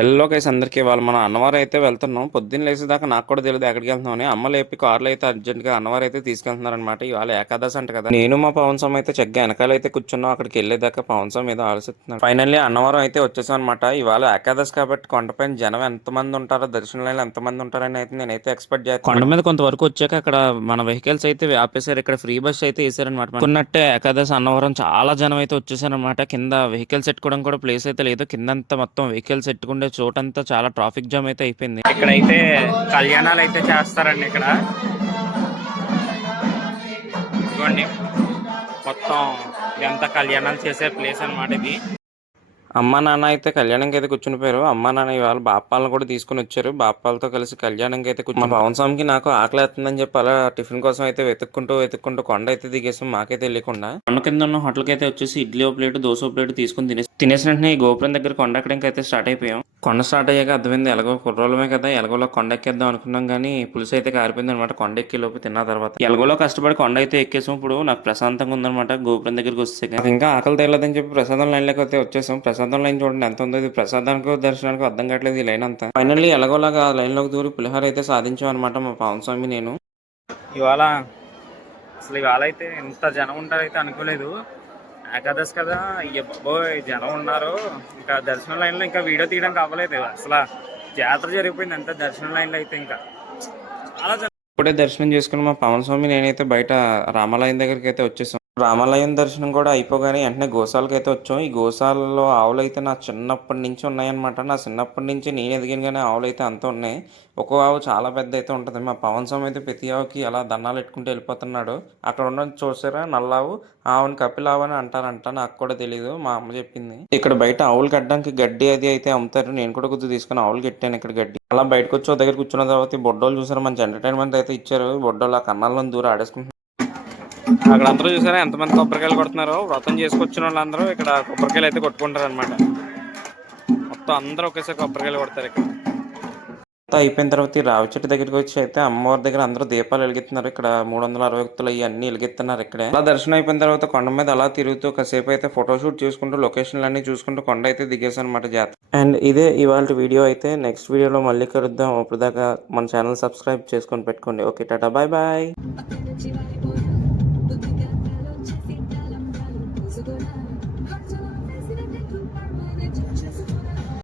Hello guys అందరికీ వాళ్ళు మనం అన్నవరం అయితే వెళ్తున్నాం. పొద్దున్న లేచేదాకా నాకు కూడా తెలియదు ఎక్కడికి వెళ్తున్నామని. అమ్మ లేపి కార్లు అయితే అర్జెంట్గా అన్నవరం అయితే తీసుకెళ్తున్నారనమాట ఇవాళ ఏకాదశి అంట కదా. నేను మా పవన్ స్వామి అయితే చక్కగా వెనకాల అయితే కూర్చున్నాం. అక్కడికి వెళ్ళేదాకా పవన్ స్వామి ఏదో ఆలోచిస్తున్నాను ఫైనల్లీ అన్నవరం అయితే వచ్చేసాం అనమాట ఇవాళ ఏకాదశి కాబట్టి కొండపైన జనం ఎంతమంది ఉంటారో దర్శనం లైన్లో ఎంతమంది ఉంటారని అయితే నేనైతే ఎక్స్పెక్ట్ చేస్తాను కొండ మీద కొంతవరకు వచ్చాక అక్కడ మన వెహికల్స్ అయితే ఆపేశారు. ఇక్కడ ఫ్రీ బస్ అయితే వేసారనమాట కొన్నట్టే ఏకాదశి అన్నవరం చాలా జనం అయితే వచ్చేసారనమాట కింద వెహికల్స్ పెట్టుకోవడం కూడా ప్లేస్ అయితే లేదు. కిందంతా మొత్తం వెహికల్స్ పెట్టుకుంటే చోటంతా చాలా ట్రాఫిక్ జామ్ అయితే అయిపోయింది. ఇక్కడైతే కళ్యాణాలు అయితే చేస్తారండి ఇక్కడ. ఇదిగోండి. మొత్తం ఇదంతా కళ్యాణాలు చేసే ప్లేస్ అన్నమాట ఇది. అమ్మ నాన్న అయితే కళ్యాణంకి అయితే కూర్చుని పోయారు. అమ్మ నాన్న ఇవాళ బాప్పాలను కూడా తీసుకుని వచ్చారు. బాప్పాలతో కలిసి కళ్యాణంకి అయితే కూర్చుని పవన్ స్వామికి నాకు ఆకలి వేస్తుందని చెప్పి అలా టిఫిన్ కోసం అయితే వెతుక్కుంటూ వెతుక్కుంటూ కొండ అయితే దిగేసాం. మాకే తెలియకుండా కొండ కింద ఉన్న హోటల్కి అయితే వచ్చేసి ఇడ్లీ ఓ ప్లేట్ దోశ ఓ ప్లేట్ తీసుకుని తినేసి. తినేసిన వెంటనే ఈ గోపురం దగ్గర కొండ ఎక్కడానికి అయితే స్టార్ట్ అయిపోయాం. కొండ స్టార్ట్ అయ్యాక అర్థమైంది ఎలాగో కుర్రోలమే కదా ఎలాగోలో కొండ ఎక్కేద్దాం అనుకున్నాం కానీ పులుసు అయితే కారిపోయింది అనమాట కొండ ఎక్కి లోపు తిన్న తర్వాత. ఎలాగోలో కష్టపడి కొండ అయితే ఎక్కేసాం. ఇప్పుడు నాకు ప్రశాంతంగా ఉందన్నమాట గోపురం దగ్గరికి వస్తే ఇంకా ఆకలి తేలేదని చెప్పి ప్రసాదం లైన్లోకి అయితే వచ్చేసాం. ప్రసాదం లైన్ చూడండి ఎంత ఉందో ఇది. ప్రసాదానికి దర్శనానికి అర్థం కావట్లేదు ఈ లైన్ అంతా. ఫైనల్లీ ఎలాగోలాగా లైన్లోకి దూరి పులిహార అయితే సాధించాం అనమాట మా పవన్ స్వామి నేను. ఇవాళ అసలు ఇవాళ అయితే ఇంత జనం ఉంటారైతే అనుకోలేదు. ఏకాదశి కదా అయ్య బాబోయ్ జనం ఉన్నారు. ఇంకా దర్శనం లైన్లో ఇంకా వీడియో తీయడానికి అవ్వలేదు అసలు. జాతర జరిగిపోయింది అంత దర్శనం లైన్లో అయితే ఇంకా. చాలా ఇప్పుడే దర్శనం చేసుకుని మా పవన్ స్వామి నేనైతే బయట రామాలయం దగ్గరికి అయితే వచ్చేసాం. రామాలయం దర్శనం కూడా అయిపోగానే వెంటనే గోశాలకి అయితే వచ్చాం. ఈ గోశాలలో ఆవులు అయితే నా చిన్నప్పటి నుంచి ఉన్నాయన్నమాట. నా చిన్నప్పటి నుంచి నేను ఎదిగినగానే ఆవులు అయితే అంత ఉన్నాయి. ఒక్కో ఆవు చాలా పెద్ద అయితే ఉంటుంది. మా పవన్ స్వామి అయితే ప్రతి ఆవుకి అలా దండాలు పెట్టుకుంటూ వెళ్ళిపోతున్నాడు. అక్కడ ఉన్న చూసారా? నల్లావు ఆవుని కపిలావు అని అంటారంట. నాకు కూడా తెలియదు మా అమ్మ చెప్పింది. ఇక్కడ బయట ఆవులు కట్టడానికి గడ్డి అది అయితే అమ్ముతారు. నేను కూడా కొద్దిగా తీసుకుని ఆవులు కట్టాను ఇక్కడ గడ్డి. అలా బయటకు వచ్చి దగ్గర కూర్చున్న తర్వాత బొడ్డోలు చూసారు? మంచి ఎంటర్టైన్మెంట్ అయితే ఇచ్చారు. బొడ్డోలు ఆ కన్నాలను దూరం ఆడేసుకుంటున్నారు. అక్కడ అందరూ చూసారా? ఎంతమంది కొబ్బరికాయలు కొడుతున్నారో? వ్రతం చేసుకొచ్చిన వాళ్ళందరూ ఇక్కడ కొబ్బరికాయలు అయితే కొట్టుకుంటారు అనమాట మొత్తం అందరూ ఒకేసారి కొబ్బరికాయలు కొడతారు ఇక్కడ. అయిపోయిన తర్వాత ఈ రావి చెట్టు దగ్గరికి వచ్చి అయితే అమ్మవారి దగ్గర అందరూ దీపాలు వెలిగిస్తున్నారు. ఇక్కడ మూడు వందల అరవై వ్యక్తులు ఇవన్నీ వెలిగిస్తున్నారు ఇక్కడే. అలా దర్శనం అయిపోయిన తర్వాత కొండ మీద అలా తిరుగుతూ కాసేపు అయితే ఫోటోషూట్ చేసుకుంటూ లొకేషన్లు అన్ని చూసుకుంటూ కొండ అయితే దిగేసాను అనమాట జాతర. అండ్ ఇదే ఇవాళ వీడియో అయితే నెక్స్ట్ వీడియోలో మళ్ళీ కలుద్దాం. అప్పుడు దాకా మన ఛానల్ సబ్స్క్రైబ్ చేసుకొని పెట్టుకోండి. Okay tata. Bye bye Burası da.